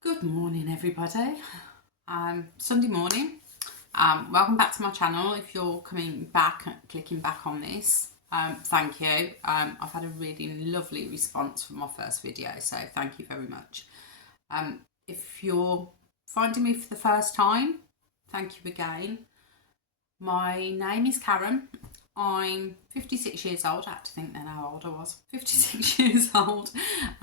Good morning, everybody. Sunday morning. Welcome back to my channel. If you're coming back, clicking back on this, thank you. I've had a really lovely response from my first video, so thank you very much. If you're finding me for the first time, thank you again. My name is Karen. I'm 56 years old. I had to think then how old I was. 56 years old,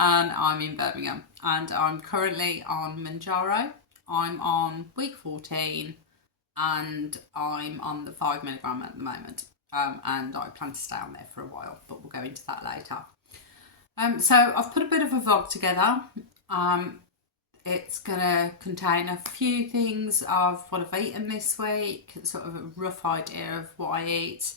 and I'm in Birmingham. And I'm currently on Mounjaro. I'm on week 14, and I'm on the 5 mg at the moment. And I plan to stay on there for a while, but we'll go into that later. So I've put a bit of a vlog together. It's going to contain a few things of what I've eaten this week, sort of a rough idea of what I eat,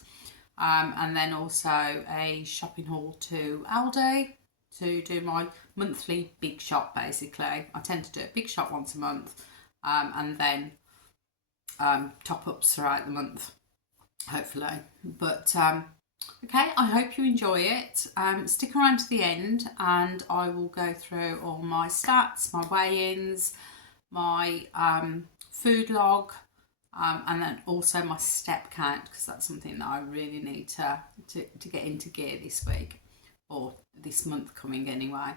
and then also a shopping haul to Aldi to do my monthly big shop basically. I tend to do a big shop once a month, and then top-ups throughout the month, hopefully. But okay, I hope you enjoy it. Stick around to the end and I will go through all my stats, my weigh-ins, my food log, and then also my step count, because that's something that I really need to get into gear this week, or this month coming anyway.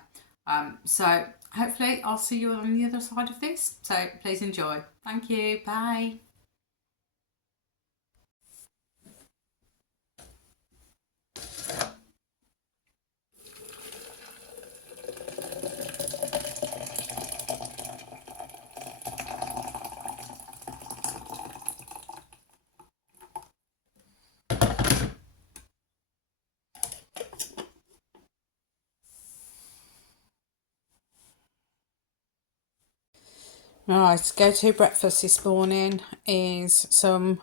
So hopefully I'll see you on the other side of this. So please enjoy. Thank you. Bye. Right, go-to breakfast this morning is some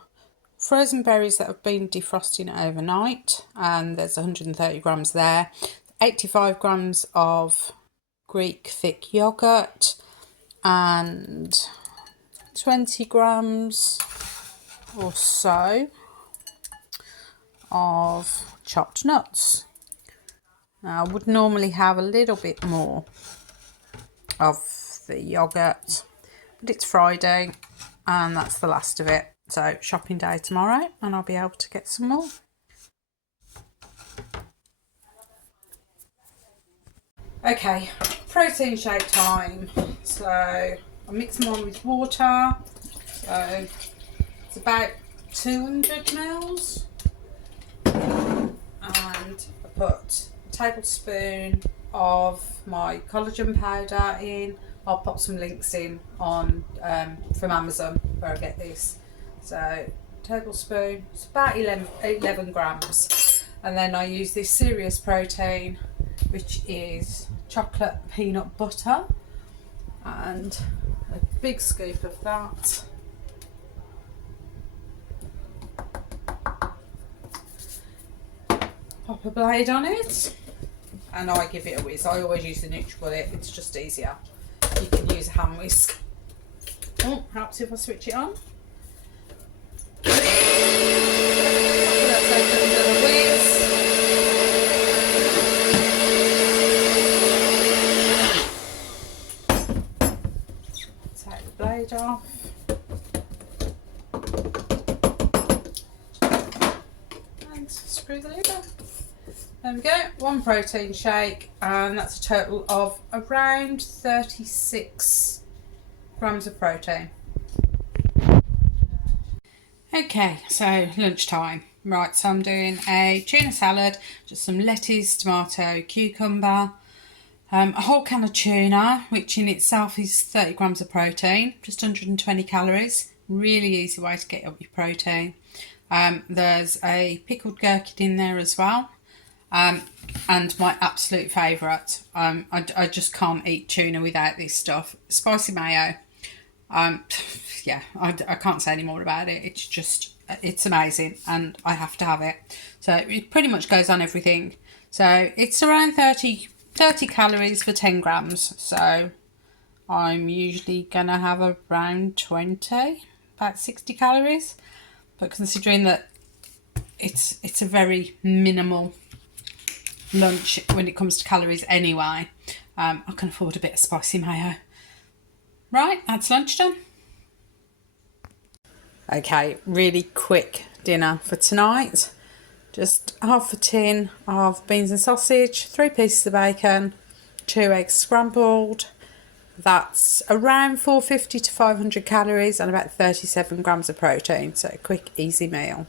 frozen berries that have been defrosting overnight, and there's 130 grams there, 85 grams of Greek thick yogurt, and 20 grams or so of chopped nuts. Now, I would normally have a little bit more of the yogurt, but it's Friday and that's the last of it. So shopping day tomorrow and I'll be able to get some more. Okay, protein shake time. So I mix mine with water. So it's about 200 mils. And I put a tablespoon of my collagen powder in. I'll pop some links in on from Amazon where I get this. So tablespoon, it's about 11 grams. And then I use this Serious Protein, which is chocolate peanut butter, and a big scoop of that. Pop a blade on it and I give it a whiz. I always use the NutriBullet, it's just easier. You can use a hand whisk. Oh, helps if I switch it on. Take the blade off. And screw the lid on. There we go, one protein shake, and that's a total of around 36 grams of protein. Okay, so lunchtime. Right, so I'm doing a tuna salad, just some lettuce, tomato, cucumber, a whole can of tuna, which in itself is 30 grams of protein, just 120 calories. Really easy way to get up your protein. There's a pickled gherkin in there as well. And my absolute favourite, I just can't eat tuna without this stuff, spicy mayo. Yeah, I can't say any more about it. It's amazing and I have to have it. So it pretty much goes on everything. So it's around 30 calories for 10 grams. So I'm usually gonna have around 20, about 60 calories. But considering that it's a very minimal lunch when it comes to calories anyway, I can afford a bit of spicy mayo. Right, that's lunch done. Okay, really quick dinner for tonight. Just half a tin of beans and sausage, 3 pieces of bacon, 2 eggs scrambled. That's around 450 to 500 calories and about 37 grams of protein. So a quick, easy meal.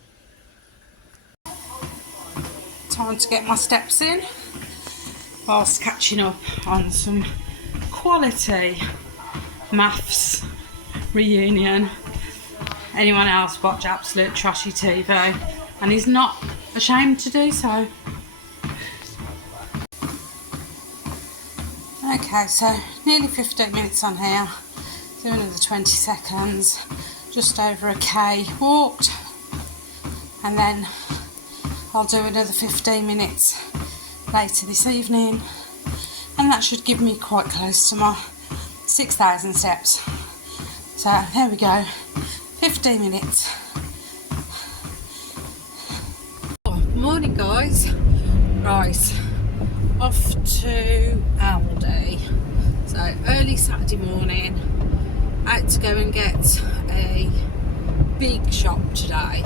Time to get my steps in whilst catching up on some quality maths reunion. Anyone else watch absolute trashy TV and is not ashamed to do so. Okay, so nearly 15 minutes on here, do another 20 seconds, just over a K walked, and then I'll do another 15 minutes later this evening, and that should give me quite close to my 6,000 steps. So there we go, 15 minutes. Morning guys, right, off to Aldi. So early Saturday morning, out to go and get a big shop today.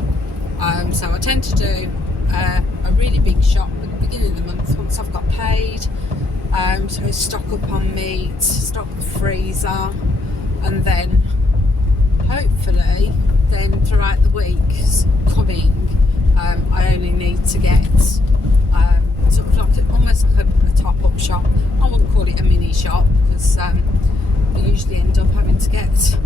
So I tend to do a really big shop at the beginning of the month once I've got paid. So stock up on meat, stock the freezer, and then hopefully then throughout the weeks coming I only need to get sort of like almost like a top-up shop. I wouldn't call it a mini shop because I usually end up having to get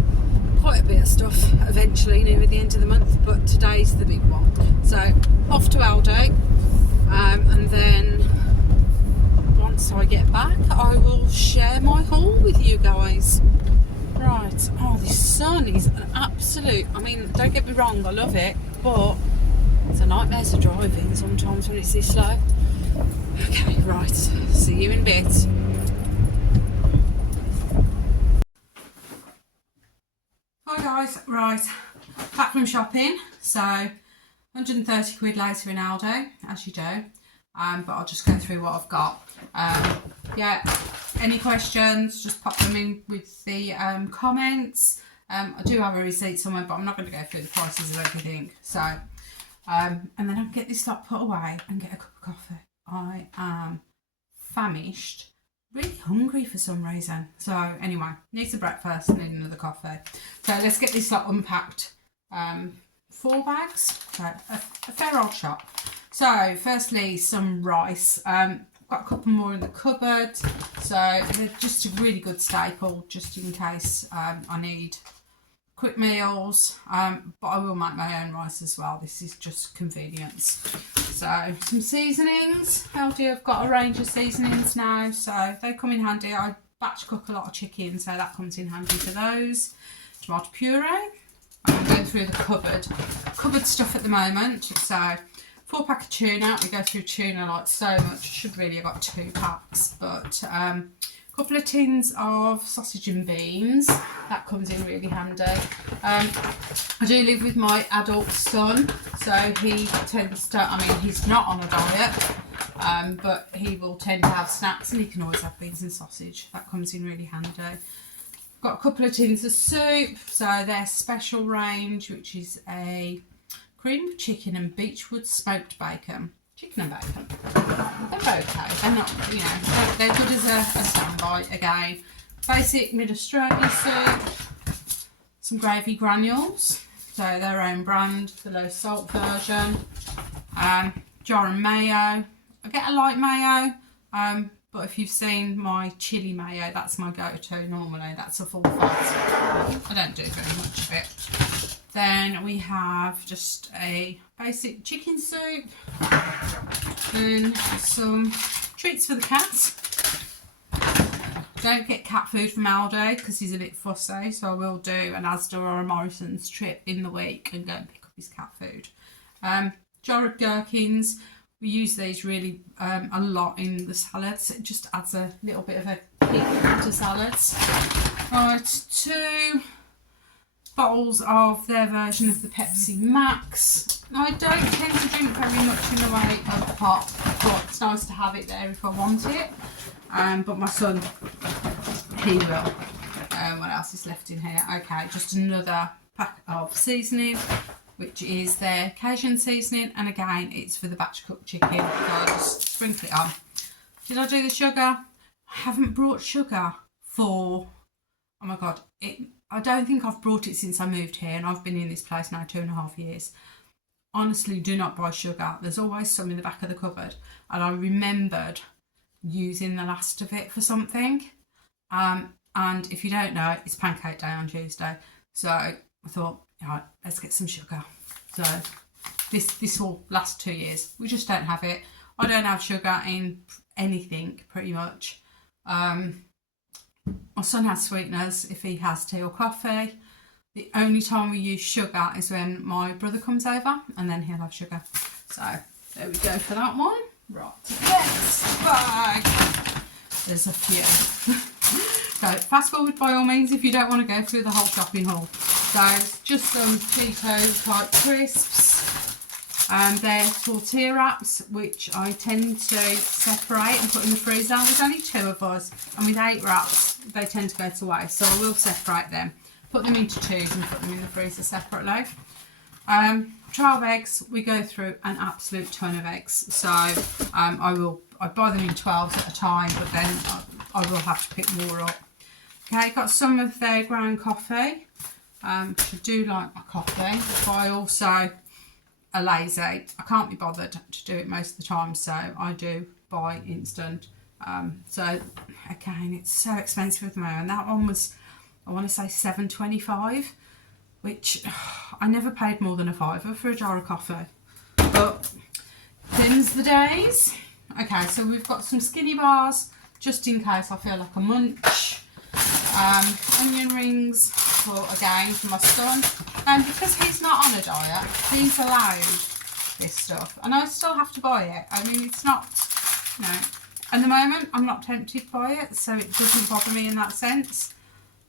quite a bit of stuff eventually near the end of the month, but today's the big one. So off to Aldi, and then once I get back I will share my haul with you guys. Right, oh, this sun is an absolute, I mean, don't get me wrong, I love it, but it's a nightmare to drive in sometimes when it's this slow. Okay, right, see you in a bit. Hi guys, right, back from shopping, so 130 quid later in Aldi, as you do, but I'll just go through what I've got. Yeah, any questions, just pop them in with the comments. I do have a receipt somewhere, but I'm not going to go through the prices of everything. So, and then I'll get this lot put away and get a cup of coffee. I am famished, really hungry for some reason. So anyway, need some breakfast, need another coffee. So let's get this lot unpacked. 4 bags, so a fair old shop. So firstly, some rice. Got a couple more in the cupboard, so they're just a really good staple just in case I need quick meals, but I will make my own rice as well. This is just convenience. So some seasonings. Aldi have got a range of seasonings now, so they come in handy. I batch cook a lot of chicken, so that comes in handy for those. Tomato puree. I'm going through the cupboard stuff at the moment. So 4 pack of tuna. We go through tuna like so much. Should really have got 2 packs, but a couple of tins of sausage and beans. That comes in really handy. I do live with my adult son, so he tends to, I mean, he's not on a diet, but he will tend to have snacks, and he can always have beans and sausage. That comes in really handy. Got a couple of tins of soup, so their special range, which is a cream of chicken and beechwood smoked bacon. Chicken and bacon. They're okay. They're not, you know, they're good as a standby. Again, basic mid-Australia soup. Some gravy granules, so their own brand, the low salt version. Jar of mayo. I get a light mayo, but if you've seen my chili mayo, that's my go-to normally. That's a full fat. I don't do very much of it. Then we have just a basic chicken soup and some treats for the cats. Don't get cat food from Aldi because he's a bit fussy, so I will do an Asda or a Morrison's trip in the week and go and pick up his cat food. Jar of gherkins. We use these really a lot in the salads. It just adds a little bit of a kick to salads. Right, 2 bottles of their version of the Pepsi Max. I don't tend to drink very much in the way of pop, but it's nice to have it there if I want it. But my son, he will. what else is left in here. Okay, just another pack of seasoning, which is their Cajun seasoning, and again it's for the batch cooked chicken. So I'll just sprinkle it on. Did I do the sugar? I haven't brought sugar for, oh my god, I don't think I've brought it since I moved here, and I've been in this place now 2.5 years. Honestly, do not buy sugar. There's always some in the back of the cupboard, and I remembered using the last of it for something. And if you don't know, it's Pancake Day on Tuesday, so I thought, right, let's get some sugar. So this will last 2 years. We just don't have it. I don't have sugar in anything pretty much. My son has sweeteners if he has tea or coffee. The only time we use sugar is when my brother comes over, and then he'll have sugar. So there we go for that one. Right, next bag. There's a few. So fast forward by all means if you don't want to go through the whole shopping haul. So it's just some Cheeto type crisps, and they're tortilla wraps, which I tend to separate and put in the freezer. There's only 2 of us, and with 8 wraps they tend to go to waste, so I will separate them, put them into 2s and put them in the freezer separately. 12 eggs, we go through an absolute ton of eggs, so I buy them in 12s at a time, but then I will have to pick more up. Okay, got some of their ground coffee. I do like my coffee, but I also are lazy. I can't be bothered to do it most of the time, so I do buy instant. So again, it's so expensive at the moment. That one was, I want to say $7.25, which I never paid more than a £5 for a jar of coffee. But them's the days. Okay, so we've got some skinny bars, just in case I feel like a munch. Onion rings, again for my son. And because he's not on a diet, he's allowed this stuff. And I still have to buy it. I mean, it's not, you know, at the moment I'm not tempted by it, so it doesn't bother me in that sense.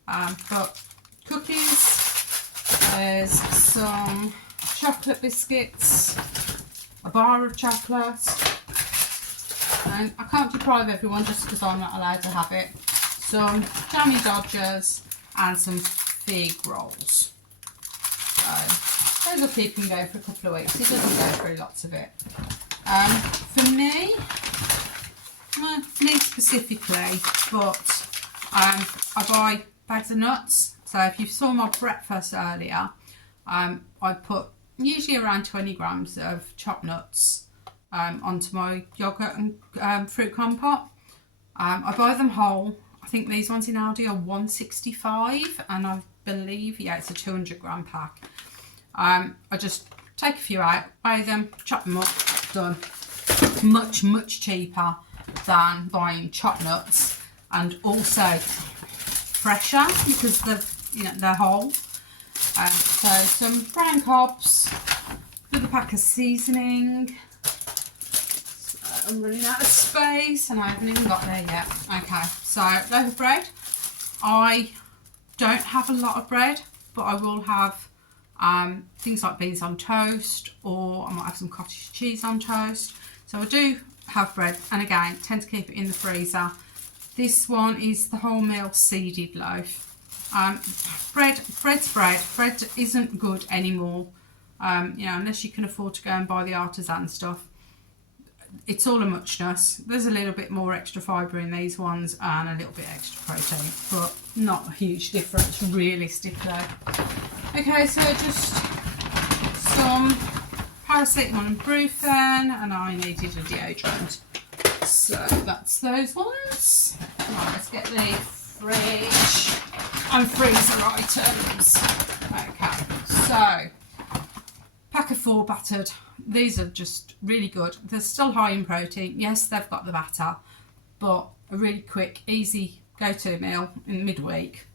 But cookies, there's some chocolate biscuits, a bar of chocolate. And I can't deprive everyone just because I'm not allowed to have it. Some jammy Dodgers and some fig rolls. So those will keep him going for a couple of weeks. He doesn't go through lots of it. For me specifically, but I buy bags of nuts. So if you saw my breakfast earlier, I put usually around 20 grams of chopped nuts onto my yogurt and fruit compote. I buy them whole. I think these ones in Aldi are $1.65, and I believe, yeah, it's a 200 gram pack. I just take a few out, weigh them, chop them up, done. Much, much cheaper than buying chopped nuts, and also fresher because they're whole. So some brown cobs, another pack of seasoning. I'm running out of space and I haven't even got there yet. Okay, so loaf of bread. I don't have a lot of bread, but I will have things like beans on toast, or I might have some cottage cheese on toast. So I do have bread, and again, tend to keep it in the freezer. This one is the wholemeal seeded loaf. Bread's bread. Bread isn't good anymore, unless you can afford to go and buy the artisan stuff. It's all a muchness. There's a little bit more extra fibre in these ones and a little bit extra protein, but not a huge difference realistically. Okay, so just some paracetamol and Brufen, and I needed a deodorant. So that's those ones. Right, let's get the fridge and freezer items. Okay, so pack of 4 battered. These are just really good. They're still high in protein. Yes, they've got the batter, but a really quick, easy go-to meal in midweek.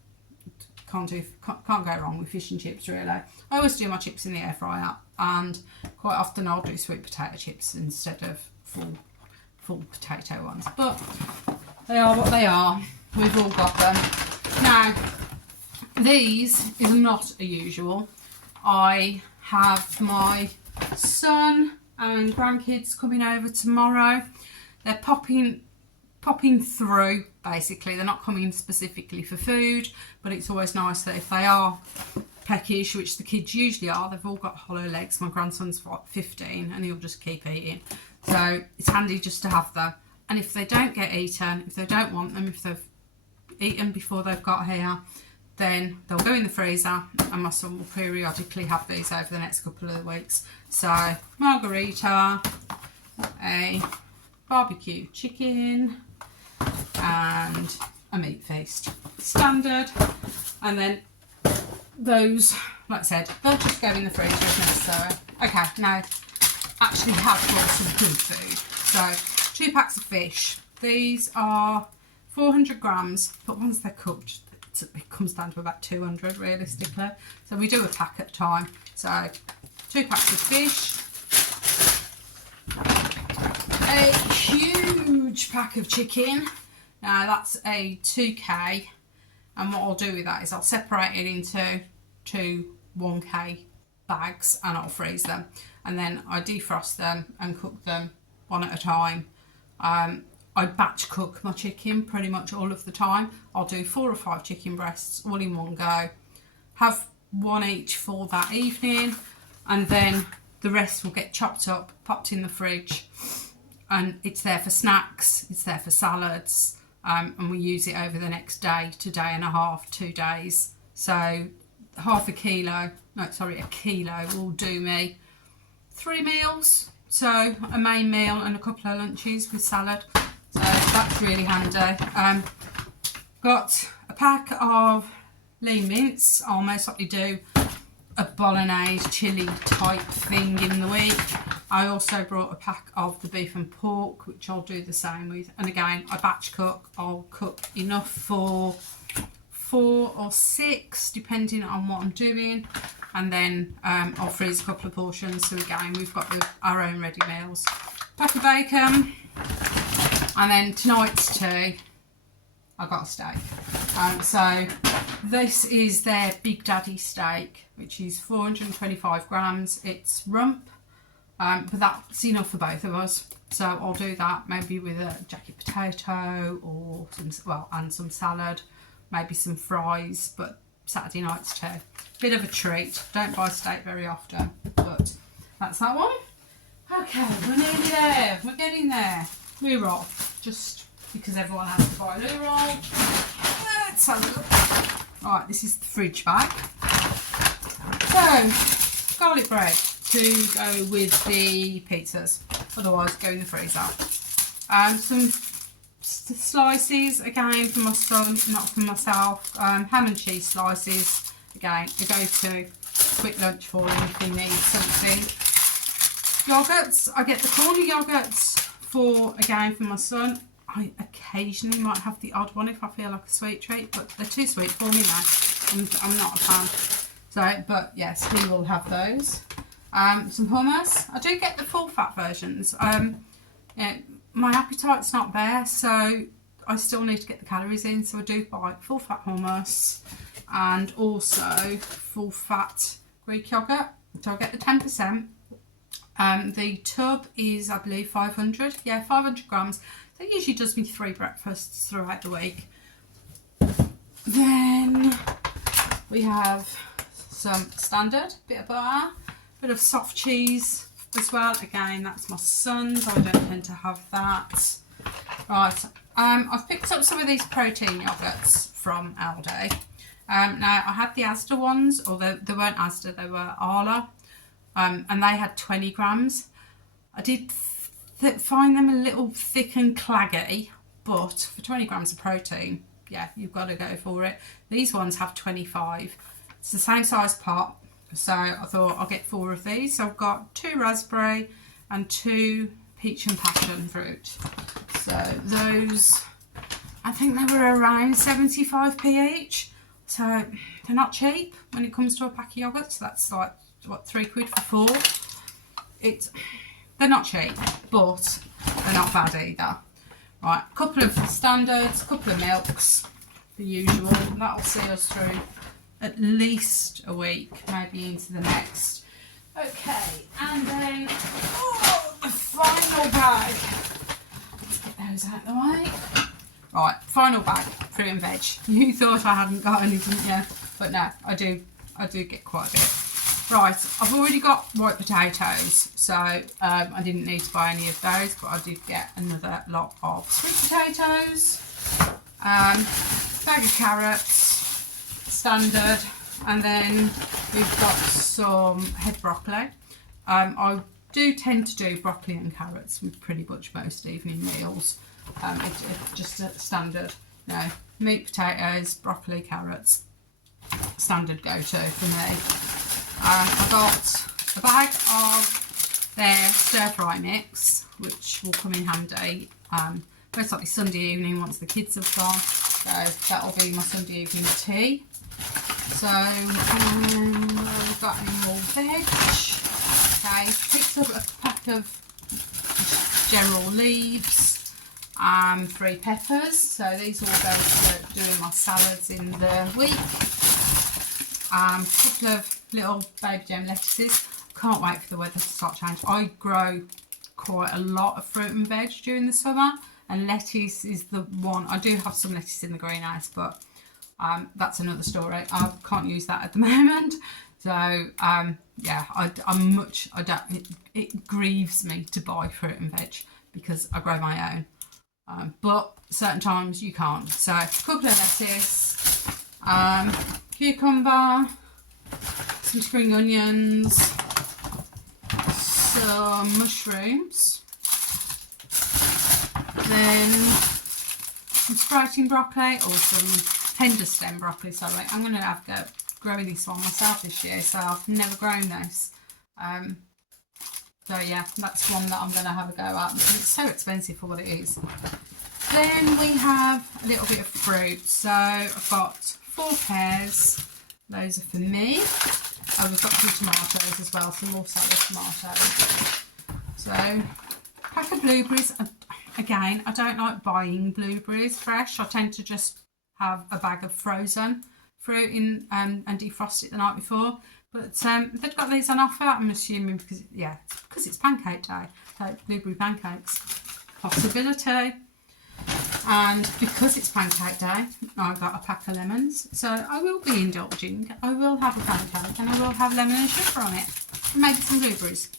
Can't go wrong with fish and chips, really. I always do my chips in the air fryer, and quite often I'll do sweet potato chips instead of full potato ones. But they are what they are. We've all got them. Now, these is not a usual. I have my son and grandkids coming over tomorrow. They're popping through basically. They're not coming specifically for food, but it's always nice that if they are peckish, which the kids usually are, they've all got hollow legs. My grandson's what, 15, and he'll just keep eating. So it's handy just to have them. And if they don't get eaten, if they don't want them, if they've eaten before they've got here, then they'll go in the freezer, and my son will periodically have these over the next couple of weeks. So margarita, a barbecue chicken, and a meat feast, standard. And then those, like I said, they'll just go in the freezer if necessary. Okay, now actually have bought some good food. So 2 packs of fish. These are 400 grams, but once they're cooked, it comes down to about 200 realistically. So we do a pack at a time. So 2 packs of fish, a huge pack of chicken. Now that's a 2k, and what I'll do with that is I'll separate it into 2 1k bags, and I'll freeze them, and then I defrost them and cook them one at a time. I batch cook my chicken pretty much all of the time. I'll do 4 or 5 chicken breasts all in one go, have 1 each for that evening, and then the rest will get chopped up, popped in the fridge, and it's there for snacks, it's there for salads, and we use it over the next day to day and a half, 2 days. So a kilo will do me 3 meals, so a main meal and a couple of lunches with salad. So that's really handy. Got a pack of lean mince. I'll most likely do a bolognese chili type thing in the week. I also brought a pack of the beef and pork, which I'll do the same with. And again, I batch cook. I'll cook enough for 4 or 6, depending on what I'm doing. And then I'll freeze a couple of portions. So again, we've got our own ready meals. Pack of bacon. And then tonight's tea, I got a steak. So this is their Big Daddy steak, which is 425 grams. It's rump, but that's enough for both of us. So I'll do that maybe with a jacket potato or some salad, maybe some fries. But Saturday night's tea, bit of a treat. Don't buy steak very often, but that's that one. Okay, we're nearly there. We're getting there. Loo roll, just because everyone has to buy a loo roll. Let's have a look. Right, this is the fridge bag. So, garlic bread to go with the pizzas, otherwise go in the freezer. Some slices, again for my son, not for myself. Ham and cheese slices, again, a go-to quick lunch for him if he needs something. Yogurts, I get the corner yogurts for my son. I occasionally might have the odd one if I feel like a sweet treat, but they're too sweet for me now. I'm not a fan. So, but yes, he will have those. Some hummus. I do get the full fat versions. Yeah, my appetite's not there, so I still need to get the calories in. So I do buy full fat hummus and also full fat Greek yogurt. So I get the 10%. The tub is, I believe, 500. Yeah, 500 grams. That usually does me 3 breakfasts throughout the week. Then we have some standard, bit of butter, bit of soft cheese as well. Again, that's my son's. I don't tend to have that. Right, I've picked up some of these protein yogurts from Aldi. Now, I had the Asda ones, or they weren't Asda, they were Arla. And they had 20 grams. I did find them a little thick and claggy, but for 20 grams of protein, yeah, you've got to go for it. These ones have 25. It's the same size pot, so I thought I'll get 4 of these. So I've got 2 raspberry and 2 peach and passion fruit. So those, I think they were around 75p each. So they're not cheap when it comes to a pack of yogurt. So that's like, what, £3 for 4? They're not cheap, but they're not bad either. Right, a couple of standards, a couple of milks, the usual. That'll see us through at least a week, maybe into the next. Okay, and then the final bag. Let's get those out of the way. Right, final bag, fruit and veg. You thought I hadn't got any, didn't you? But no, I do get quite a bit. Right, I've already got white potatoes, so I didn't need to buy any of those, but I did get another lot of sweet potatoes, bag of carrots, standard, and then we've got some head broccoli. I do tend to do broccoli and carrots with pretty much most evening meals. It's just a standard, meat, potatoes, broccoli, carrots, standard go-to for me. I got a bag of their stir-fry mix, which will come in handy most likely Sunday evening once the kids have gone. So that'll be my Sunday evening tea. So we've got any more veg. Okay, picked up a pack of general leaves, 3 peppers. So these all go to doing my salads in the week. A couple of little baby gem lettuces. Can't wait for the weather to start changing. I grow quite a lot of fruit and veg during the summer, and lettuce is the one. I do have some lettuce in the greenhouse, but that's another story. I can't use that at the moment. So yeah, it grieves me to buy fruit and veg because I grow my own. But certain times you can't. So a couple of lettuce, cucumber, some spring onions, some mushrooms, then some sprouting broccoli, or some tender stem broccoli, sorry. I'm going to have to go growing this one myself this year, so I've never grown this. So yeah, that's one that I'm going to have a go at because it's so expensive for what it is. Then we have a little bit of fruit. So I've got 4 pears. Those are for me. Oh, we've got some tomatoes as well, some more salad tomatoes. So, pack of blueberries. Again, I don't like buying blueberries fresh. I tend to just have a bag of frozen fruit in and defrost it the night before. But they've got these on offer. I'm assuming because it's pancake day. So blueberry pancakes, possibility. And because it's pancake day, I got a pack of lemons. So I will be indulging. I will have a pancake and I will have lemon and sugar on it. And maybe some blueberries.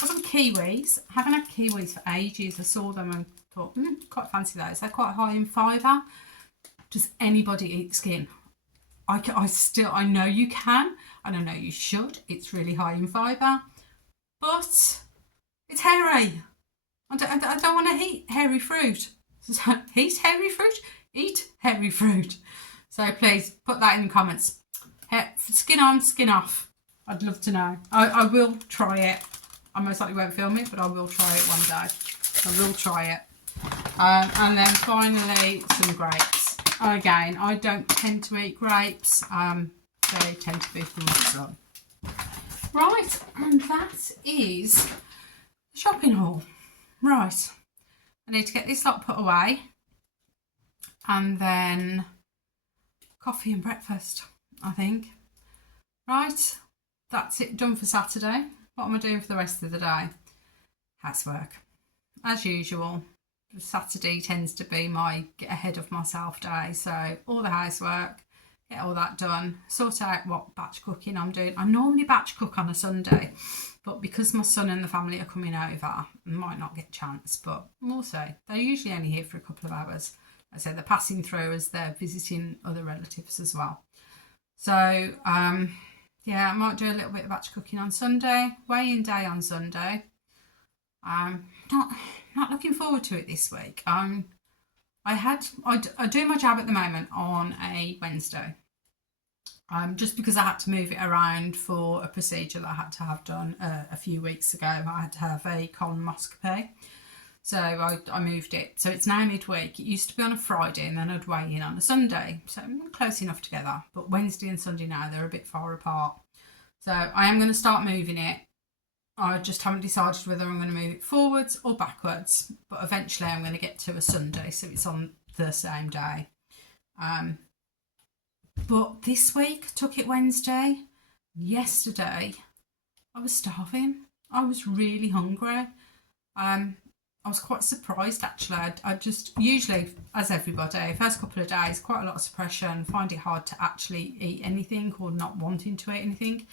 Got some kiwis. I haven't had kiwis for ages. I saw them and thought, quite fancy those. They're quite high in fibre. Does anybody eat skin? I know you can, and I know you should. It's really high in fibre, but it's hairy. I don't want to eat hairy fruit. So eat hairy fruit. Eat hairy fruit. So please put that in the comments. Skin on, skin off. I'd love to know. I will try it. I most likely won't film it, but I will try it one day. I will try it. And then finally, some grapes. Again, I don't tend to eat grapes. They tend to be from my son. Right, and that is the shopping haul. Right, I need to get this lot put away. And then coffee and breakfast, I think. Right, that's it done for Saturday. What am I doing for the rest of the day? Housework, as usual. Saturday tends to be my get ahead of myself day, so all the housework, get all that done, sort out what batch cooking I'm doing. I normally batch cook on a Sunday, but because my son and the family are coming over, I might not get a chance, but we'll see. They're usually only here for a couple of hours. Like I said, they're passing through as they're visiting other relatives as well. So yeah, I might do a little bit of batch cooking on Sunday, weigh-in day on Sunday. Not looking forward to it this week. I do my jab at the moment on a Wednesday. Just because I had to move it around for a procedure that I had to have done a few weeks ago. I had to have a colonoscopy. So I moved it. So it's now midweek. It used to be on a Friday and then I'd weigh in on a Sunday. So close enough together. But Wednesday and Sunday now, they're a bit far apart. So I am going to start moving it. I just haven't decided whether I'm going to move it forwards or backwards, but eventually I'm going to get to a Sunday, so it's on the same day. But this week, took it Wednesday. Yesterday, I was starving. I was really hungry. I was quite surprised actually. I just usually, as everybody, first couple of days, quite a lot of suppression, find it hard to actually eat anything or not wanting to eat anything.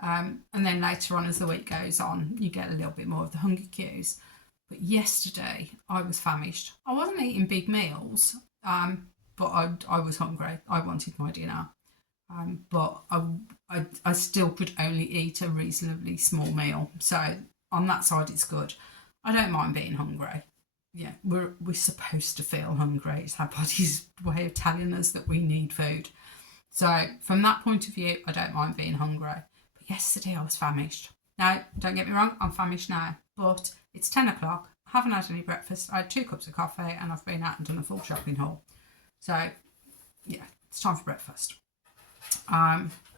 And then later on, as the week goes on, you get a little bit more of the hunger cues. But yesterday, I was famished. I wasn't eating big meals, but I was hungry. I wanted my dinner. But I still could only eat a reasonably small meal. So on that side, it's good. I don't mind being hungry. Yeah, we're supposed to feel hungry. It's our body's way of telling us that we need food. So from that point of view, I don't mind being hungry. But yesterday I was famished. Now, don't get me wrong, I'm famished now, but it's 10 o'clock. I haven't had any breakfast. I had 2 cups of coffee and I've been out and done a full shopping haul. So yeah, it's time for breakfast.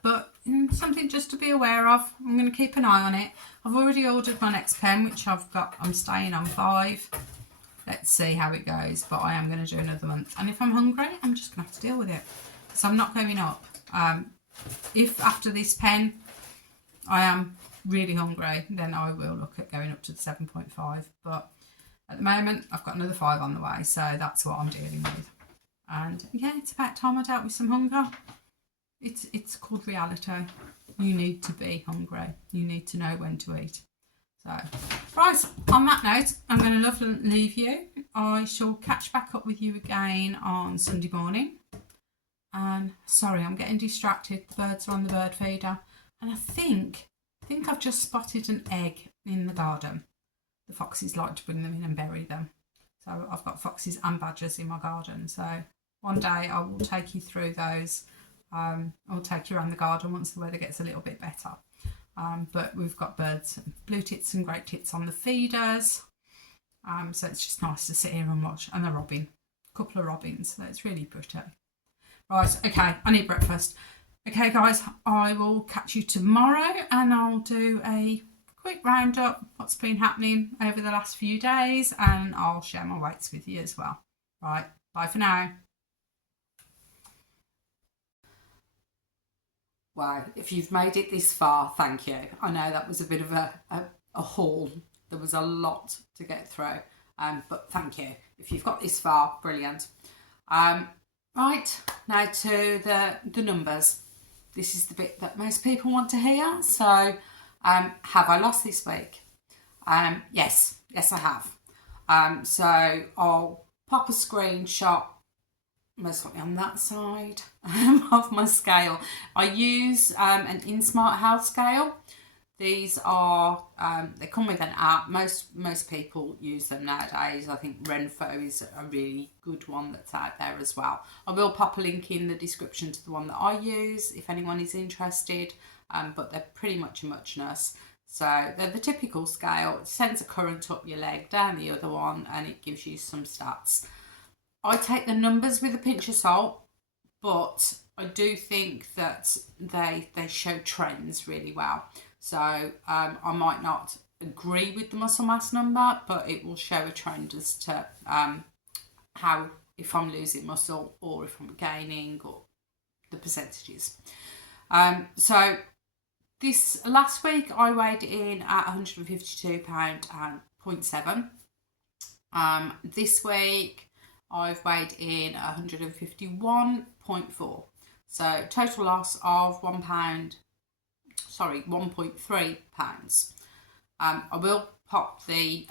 But something just to be aware of. I'm going to keep an eye on it. I've already ordered my next pen, which I'm staying on 5. Let's see how it goes, but I am going to do another month. And if I'm hungry, I'm just going to have to deal with it. So I'm not going up. If after this pen I am really hungry, then I will look at going up to the 7.5. But at the moment, I've got another 5 on the way, so that's what I'm dealing with. And yeah, it's about time I dealt with some hunger. It's called reality. You need to be hungry. You need to know when to eat. So, right, on that note, I'm going to leave you. I shall catch back up with you again on Sunday morning. And sorry, I'm getting distracted. The birds are on the bird feeder. And I think I've just spotted an egg in the garden. The foxes like to bring them in and bury them. So I've got foxes and badgers in my garden. So one day I will take you through those. I'll take you around the garden once the weather gets a little bit better. But we've got birds, blue tits and great tits on the feeders. So it's just nice to sit here and watch. And a robin, a couple of robins. So it's really pretty. Right, okay, I need breakfast. Okay, guys, I will catch you tomorrow and I'll do a quick roundup what's been happening over the last few days and I'll share my weights with you as well. Right, bye for now. Wow, if you've made it this far, thank you. I know that was a bit of a haul. There was a lot to get through, but thank you. If you've got this far, brilliant. Right, now to the numbers. This is the bit that most people want to hear. So, have I lost this week? Yes, I have. So I'll pop a screenshot, most likely on that side of my scale. I use an InSmart Health scale. These are, they come with an app. Most people use them nowadays. I think Renfo is a really good one that's out there as well. I will pop a link in the description to the one that I use if anyone is interested, but they're pretty much a muchness. So they're the typical scale. It sends a current up your leg, down the other one, and it gives you some stats. I take the numbers with a pinch of salt, but I do think that they show trends really well. So I might not agree with the muscle mass number, but it will show a trend as to how, if I'm losing muscle or if I'm gaining, or the percentages. So this last week I weighed in at 152 pound and 0.7. This week I've weighed in at 151.4. So total loss of £1.3 pounds. I will pop the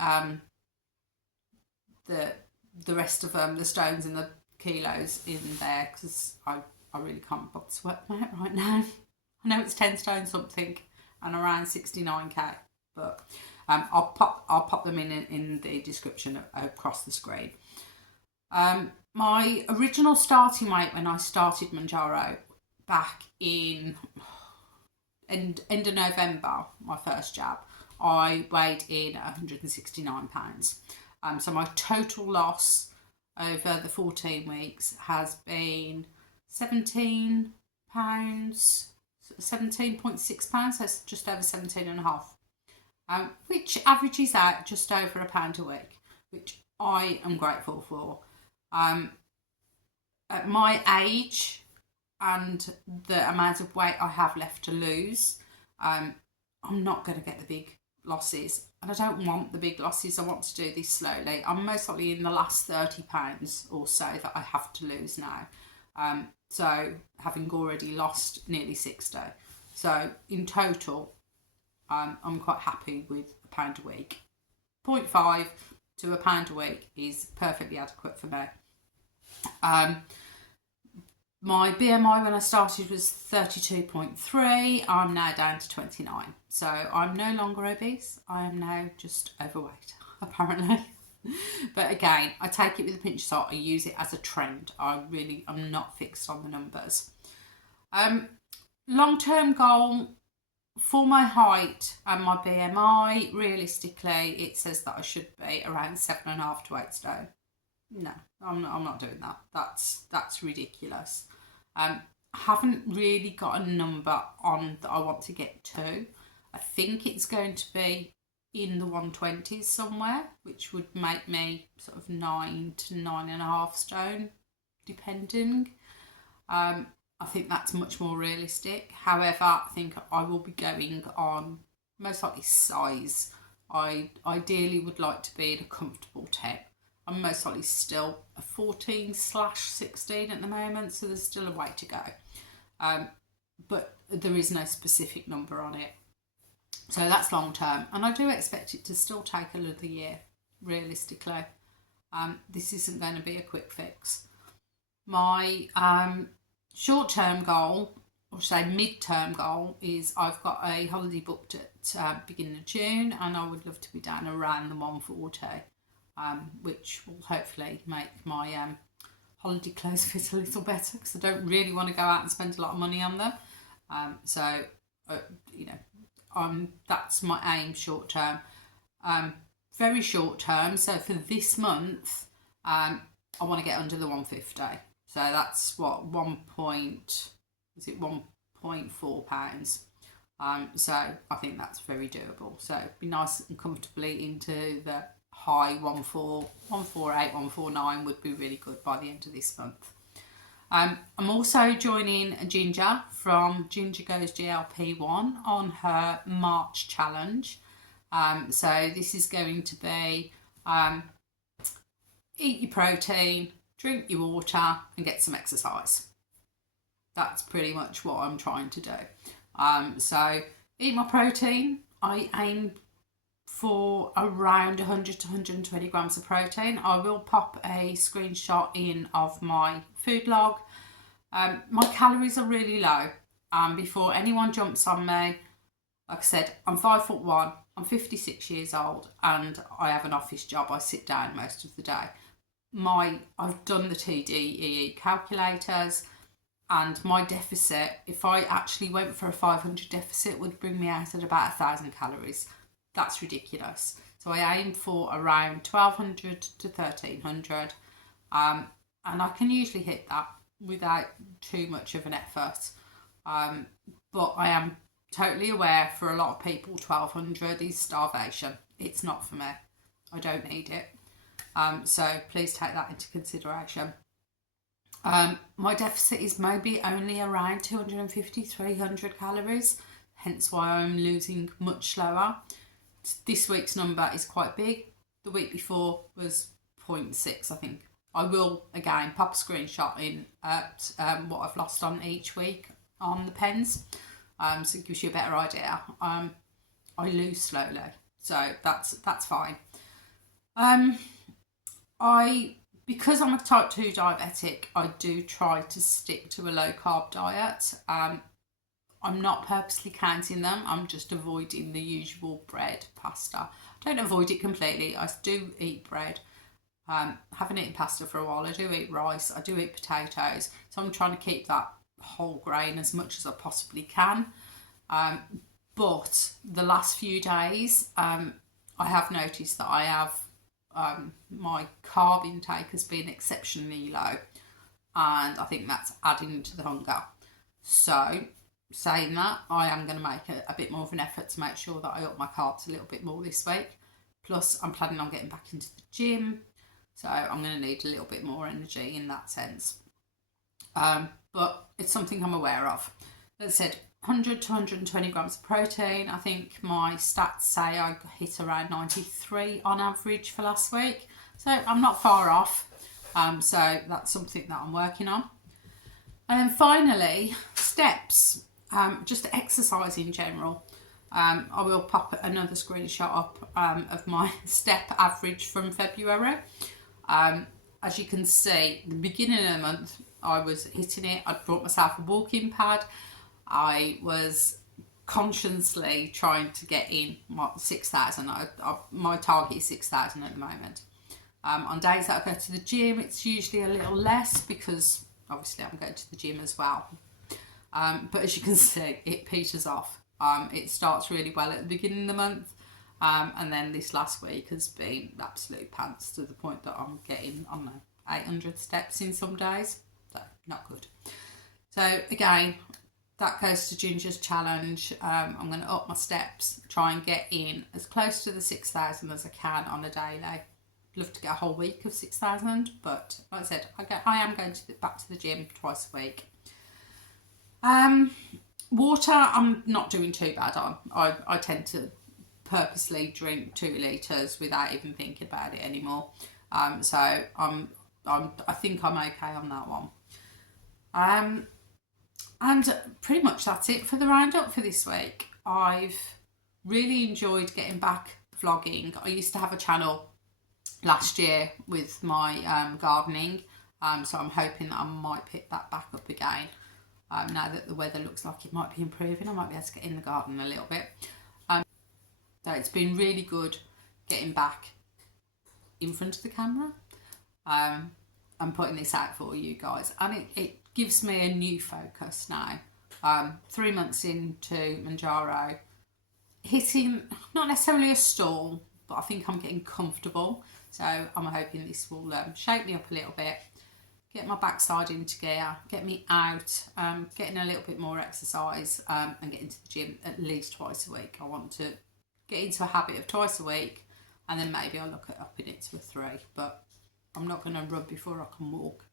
rest of the stones and the kilos in there because I really can't bother to work them out right now. I know it's 10 stone something and around 69k, but I'll pop them in the description across the screen. My original starting weight when I started Mounjaro back in end of November, my first jab, I weighed in at 169 pounds. So my total loss over the 14 weeks has been 17 pounds, 17.6 pounds, so it's just over 17 and a half, which averages out just over £1 a week, which I am grateful for. At my age and the amount of weight I have left to lose, I'm not going to get the big losses, and I don't want the big losses. I want to do this slowly. I'm most likely in the last £30 or so that I have to lose now. So having already lost nearly 60. So in total, I'm quite happy with £1 a week. 0.5 to £1 a week is perfectly adequate for me. My BMI when I started was 32.3. I'm now down to 29. So I'm no longer obese. I am now just overweight, apparently. But again, I take it with a pinch of salt. I use it as a trend. I'm not fixed on the numbers. Long-term goal for my height and my BMI, realistically, it says that I should be around 7.5 to 8 stone. No, I'm not doing that. That's ridiculous. I haven't really got a number on that I want to get to. I think it's going to be in the 120s somewhere, which would make me sort of 9 to 9.5 stone, depending. I think that's much more realistic. However, I think I will be going on most likely size. I ideally would like to be in a comfortable 10. I'm most likely still a 14/16 at the moment, so there's still a way to go. But there is no specific number on it. So that's long term, and I do expect it to still take another year, realistically. This isn't going to be a quick fix. My short-term goal, or say mid-term goal, is I've got a holiday booked at beginning of June, and I would love to be down around the 140, which will hopefully make my holiday clothes fit a little better, because I don't really want to go out and spend a lot of money on them. That's my aim short-term. Very short-term, so for this month, I want to get under the 150. So that's what, 1.4 pounds. So I think that's very doable. So be nice and comfortably into the high 148, 149 would be really good by the end of this month. I'm also joining Ginger from Ginger Goes GLP-1 on her March challenge. So this is going to be eat your protein, drink your water, and get some exercise. That's pretty much what I'm trying to do. So eat my protein. I aim for around 100 to 120 grams of protein. I will pop a screenshot in of my food log. My calories are really low. Before anyone jumps on me, like I said, I'm 5'1", I'm 56 years old, and I have an office job. I sit down most of the day. I've done the TDEE calculators, and my deficit, if I actually went for a 500 deficit, would bring me out at about 1,000 calories. That's ridiculous. So I aim for around 1,200 to 1,300, and I can usually hit that without too much of an effort. But I am totally aware, for a lot of people, 1,200 is starvation. It's not for me. I don't need it. So please take that into consideration. My deficit is maybe only around 250, 300 calories, hence why I'm losing much slower. This week's number is quite big. The week before was 0.6, I think. I will, again, pop a screenshot in at what I've lost on each week on the pens, so it gives you a better idea. I lose slowly, so that's fine. Because I'm a type 2 diabetic, I do try to stick to a low carb diet. I'm not purposely counting them. I'm just avoiding the usual bread, pasta. I don't avoid it completely. I do eat bread. Haven't eaten pasta for a while. I do eat rice. I do eat potatoes. So I'm trying to keep that whole grain as much as I possibly can. But the last few days, I have noticed that I have my carb intake has been exceptionally low, and I think that's adding to the hunger. So saying that, I am going to make a bit more of an effort to make sure that I up my carbs a little bit more this week. Plus I'm planning on getting back into the gym, so I'm going to need a little bit more energy in that sense. But it's something I'm aware of. As I said, 100 to 120 grams of protein. I think my stats say I hit around 93 on average for last week. So I'm not far off. So that's something that I'm working on. And then finally, steps, just exercise in general. I will pop another screenshot up of my step average from February. As you can see, the beginning of the month, I was hitting it. I'd brought myself a walking pad. I was consciously trying to get in my 6,000. My target is 6,000 at the moment. On days that I go to the gym, it's usually a little less because obviously I'm going to the gym as well. But as you can see, it peters off. It starts really well at the beginning of the month. And then this last week has been absolute pants to the point that I'm getting, I don't know, 800 steps in some days. So, not good. So, again, that goes to Ginger's challenge. I'm going to up my steps, try and get in as close to the 6,000 as I can on a daily. I'd love to get a whole week of 6,000, but like I said, I am going back to the gym twice a week. Water, I'm not doing too bad on. I tend to purposely drink 2 litres without even thinking about it anymore. So I think I'm okay on that one. And pretty much that's it for the roundup for this week. I've really enjoyed getting back vlogging. I used to have a channel last year with my gardening, so I'm hoping that I might pick that back up again. Now that the weather looks like it might be improving, I might be able to get in the garden a little bit. So it's been really good getting back in front of the camera. I'm putting this out for you guys, and it gives me a new focus now. 3 months into Mounjaro, hitting not necessarily a stall, but I think I'm getting comfortable. So I'm hoping this will shake me up a little bit, get my backside into gear, get me out, getting a little bit more exercise, and get into the gym at least twice a week. I want to get into a habit of twice a week, and then maybe I'll look at upping it to a 3, but I'm not going to run before I can walk.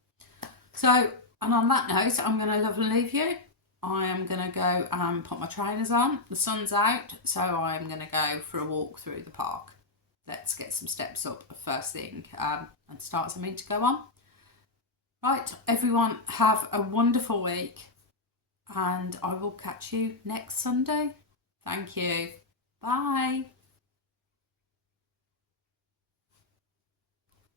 So, and on that note, I'm going to love and leave you. I am going to go and put my trainers on. The sun's out, so I'm going to go for a walk through the park. Let's get some steps up first thing and start something to go on. Right, everyone, have a wonderful week, and I will catch you next Sunday. Thank you. Bye.